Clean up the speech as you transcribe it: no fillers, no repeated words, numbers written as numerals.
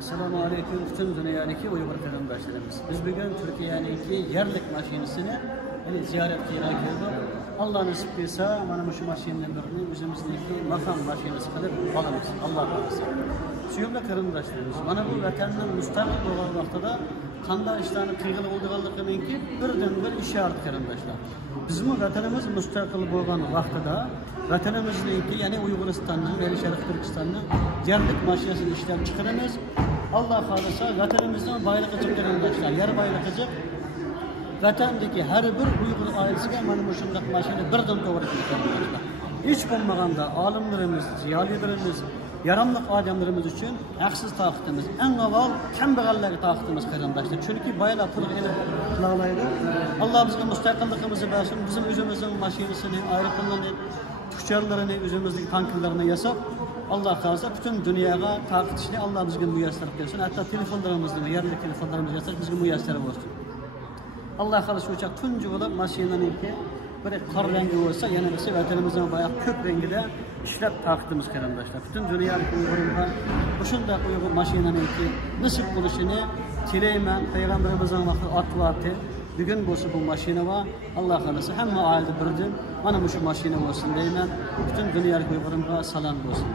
Assalomu alaykum butun dunyodagi Uyg'ur qarindoshlarimiz. Biz bugun Turkiyadagi yerlik mashinasini ziyorat qilib keldik. Alloh nasib qilsa, mana shu mashinadan birini o'zimizniki maqom mashinasi qilib olamiz. Alloh xohlasa. Suyukli qarindoshlarimiz, mana bu vatanning mustaqil bo'lgan vaqtida qanday ishlarni qilg'ili bo'lganligininki birdan-bir ishorat qarindoshlar. Bizning vatanimiz mustaqil bo'lgan vaqtida vatanimizniki, ya'ni Uyg'uristonning, Sharq Turkistonning yerlik mashinasini ishlab chiqaramiz. Allah xohlasa vatanimizning boyligi qarindoshlar, yer boyligi vatandagi har bir Uyg'ur oilasiga mana bu shunday mashina birdan to'g'ri keladi. Hech bo'lmaganda olimlarimiz, ziyolilarimiz, yaramlıq adamlarımız için haqsız taqitimiz, en avval kambag'allarga taqitimiz qarindoshlar. Chunki boylar pul elib qilalaydi. Allah bizga mustaqilligimizni bersin, bizim o'zimizning mashinasini, aeroplallarini, tuchalarini, o'zimizning tanklarni yasab, Allah xohlasa butun dunyoga taqitishni Allah bizga muyassar qilsin. Hatto telefonlarimizni, yerli telefonlarimizni yasash bizga muyassar bo'lsin. Allah xohlasa o'sha tunji bo'lib mashinaniki bir qor rengi olsa, yana birisi vatanimizning bayağı ko'k rengida ishlab taqitimiz qarindoshlar. Butun dunyoning Uyg'urlar o'shunday Uyg'ur mashinaniki nasib bo'lishini tilayman. Payg'ambarimizning vaqti otwati bugun bo'lsa bu mashina va Alloh xohlasa hamma oilada birdan mana shu mashina bo'lsin deyman. Butun dunyoning Uyg'urlarga salom bo'lsin.